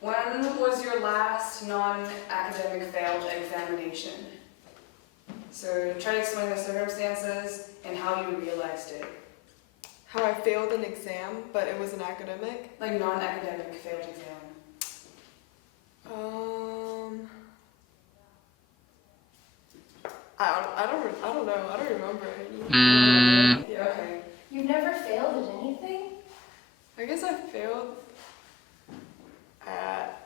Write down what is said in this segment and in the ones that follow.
When was your last non-academic failed examination? So try to explain the circumstances and how you realized it. How I failed an exam, but it was an academic? Like non-academic failed exam. I don't know. I don't remember any. Yeah. Okay. You've never failed at anything? I guess I failed at.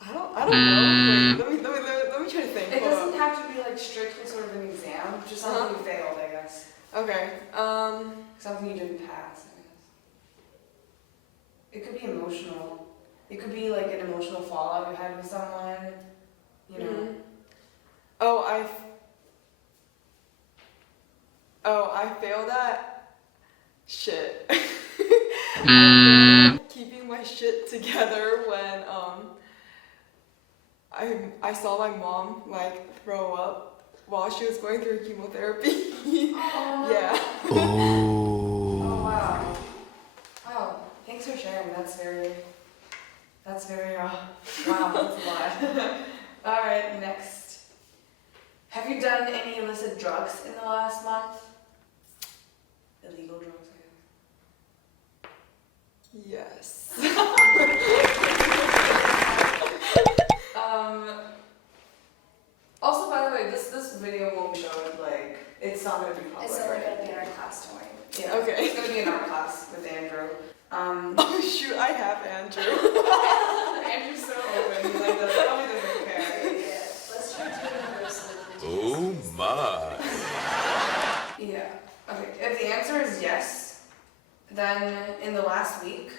I don't know. Wait, let me try to think. It doesn't have to be like strictly sort of an exam, just something you failed, I guess. Okay. Something you didn't pass, I guess. It could be emotional. It could be like an emotional fallout you had with someone, you know. Mm-hmm. Oh, I failed at shit. I failed at keeping my shit together when I saw my mom like throw up while she was going through chemotherapy. Oh. Yeah. Oh wow. Wow. Thanks for sharing. That's very wow, that's a lot. Alright, next. Have you done any illicit drugs in the last month? Illegal drugs, I guess. Yes. Also, by the way, this video won't be showed, like, it's not going to be public. It's only going to be in our class, don't worry. Yeah, Okay. It's going to be in our class with Andrew. Oh shoot, I have Andrew. Andrew's so open, he like probably doesn't care. Yeah, let's try to do it in person. Oh my. Yeah. Okay, if the answer is yes, then in the last week,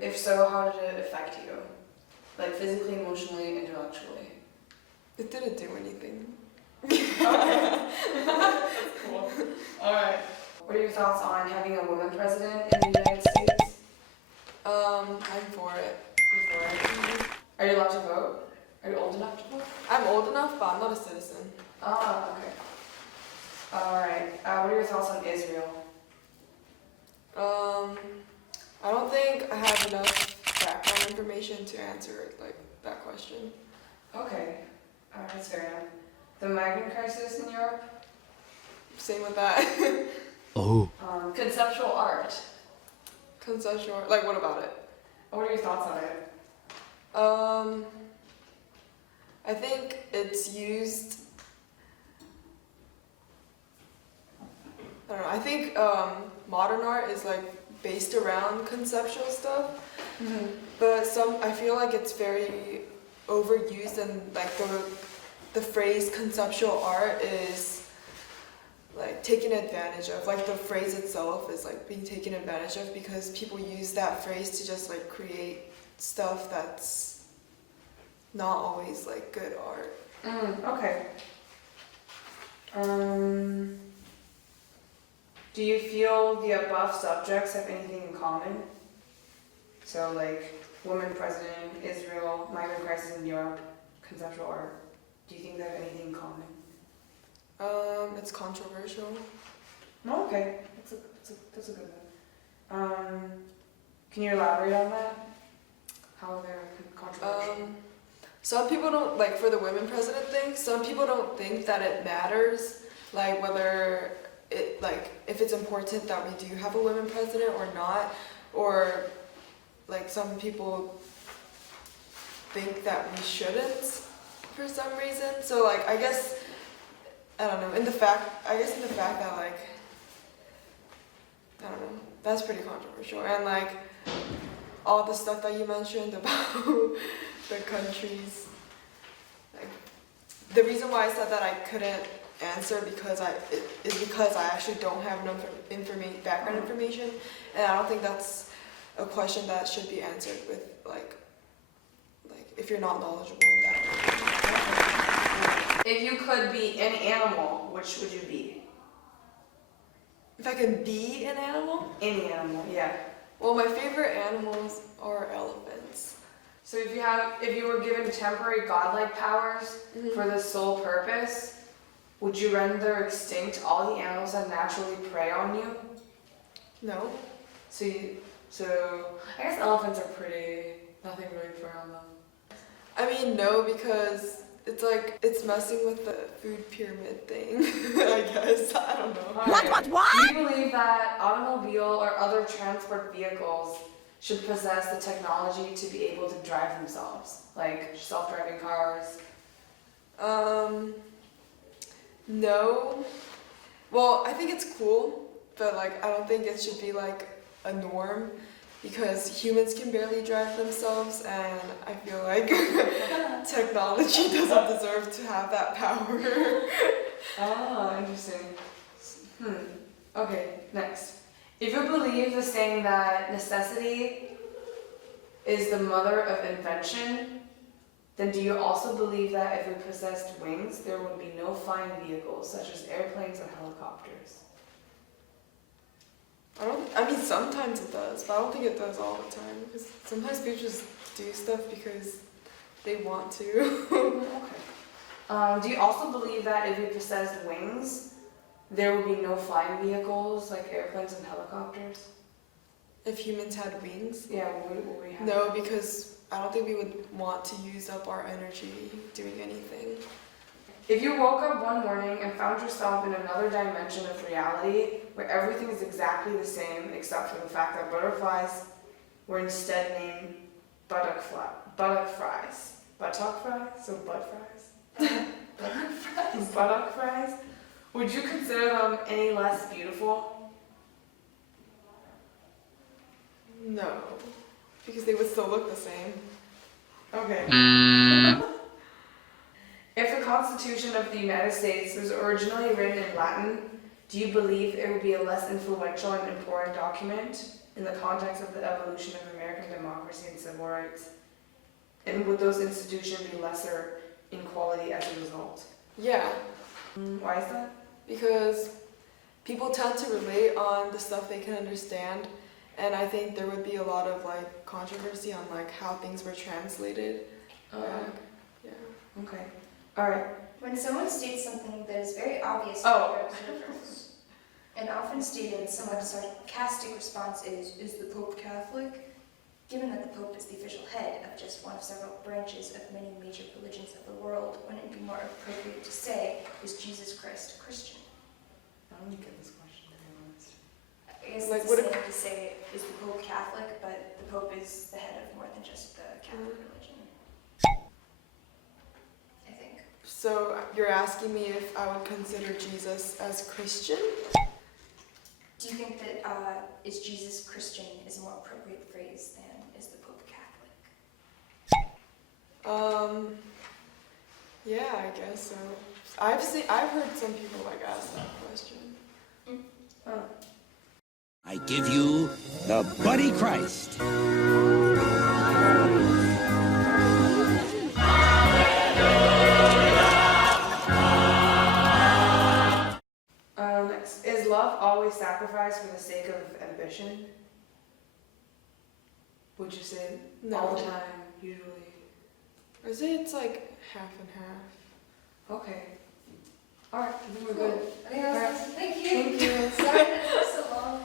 if so, how did it affect you? Like physically, emotionally, intellectually? It didn't do anything. Okay. That's cool. Alright. What are your thoughts on having a woman president in the United States? I'm for it. You're for it? Are you allowed to vote? Are you old enough to vote? I'm old enough, but I'm not a citizen. Oh, okay. Alright. What are your thoughts on Israel? I don't think I have enough background information to answer like that question. Okay. Alright, that's fair enough. The migrant crisis in Europe? Same with that. Oh. Conceptual art. Conceptual, like what about it? What are your thoughts on it? I think it's used. I don't know. I think modern art is like based around conceptual stuff, but I feel like it's very overused, and like the phrase conceptual art is like taken advantage of. Like the phrase itself is like being taken advantage of because people use that phrase to just like create stuff that's not always like good art. Okay. Do you feel the above subjects have anything in common? So like woman president, Israel, migrant crisis in Europe, conceptual art. Do you think they have anything in common? It's controversial. No, okay. That's a good one. Can you elaborate on that? How they're controversial? Some people don't, like for the women president thing, some people don't think that it matters, like whether it, like if it's important that we do have a women president or not, or like some people think that we shouldn't for some reason. So like I guess, I don't know, in the fact that like, I don't know, that's pretty controversial. And like all the stuff that you mentioned about the countries, like the reason why I said that I couldn't answer because I actually don't have enough background information, and I don't think that's a question that should be answered with like if you're not knowledgeable in that. If you could be an animal, which would you be? If I can be an animal? Any animal, yeah. Well, my favorite animals are elephants. So if you were given temporary godlike powers for the sole purpose, would you render extinct all the animals that naturally prey on you? No. So So I guess elephants are pretty. Nothing really fur on them. I mean, no, because it's like it's messing with the food pyramid thing. I guess I don't know. What? Do you believe that automobile or other transport vehicles should possess the technology to be able to drive themselves, like self-driving cars? No. Well, I think it's cool, but like I don't think it should be like a norm because humans can barely drive themselves, and I feel like technology doesn't deserve to have that power. Oh, interesting. Okay, next. If you believe the saying that necessity is the mother of invention, then do you also believe that if we possessed wings, there would be no flying vehicles such as airplanes or helicopters? I mean, sometimes it does, but I don't think it does all the time. Because sometimes people just do stuff because they want to. Okay. Do you also believe that if we possessed wings, there would be no flying vehicles like airplanes and helicopters? If humans had wings? Yeah, would we have? No, because I don't think we would want to use up our energy doing anything. If you woke up one morning and found yourself in another dimension of reality where everything is exactly the same except for the fact that butterflies were instead named buttock fries. Buttock fries? So butt fries? Buttock fries? Would you consider them any less beautiful? No, because they would still look the same. Okay. If the Constitution of the United States was originally written in Latin, do you believe it would be a less influential and important document in the context of the evolution of American democracy and civil rights? And would those institutions be lesser in quality as a result? Yeah, Why is that? because people tend to relate on the stuff they can understand, and I think there would be a lot of like controversy on like how things were translated. Yeah. Okay. All right. When someone states something that is very obvious to Oh. other observers, an often stated, somewhat sarcastic response is the Pope Catholic? Given that the Pope is the official head of just one of several branches of many major religions of the world, wouldn't it be more appropriate to say, is Jesus Christ Christian? I don't get this question, to be honest. I guess Like, it's what the if- same to say, is the Pope Catholic, but the Pope is the head of more than just the Catholic religion. I think. So you're asking me if I would consider Jesus as Christian? Do you think that is Jesus Christian is a more appropriate phrase than is the Pope Catholic? Yeah, I guess so. I've heard some people like ask that question. Oh. I give you the Buddy Christ. Next, is love always sacrificed for the sake of ambition? Would you say No. all the time, usually? Or say it's like half and half. Okay. All right, I think we're good. I think that's Alright. Thank you. Thank you. Sorry that it took so long.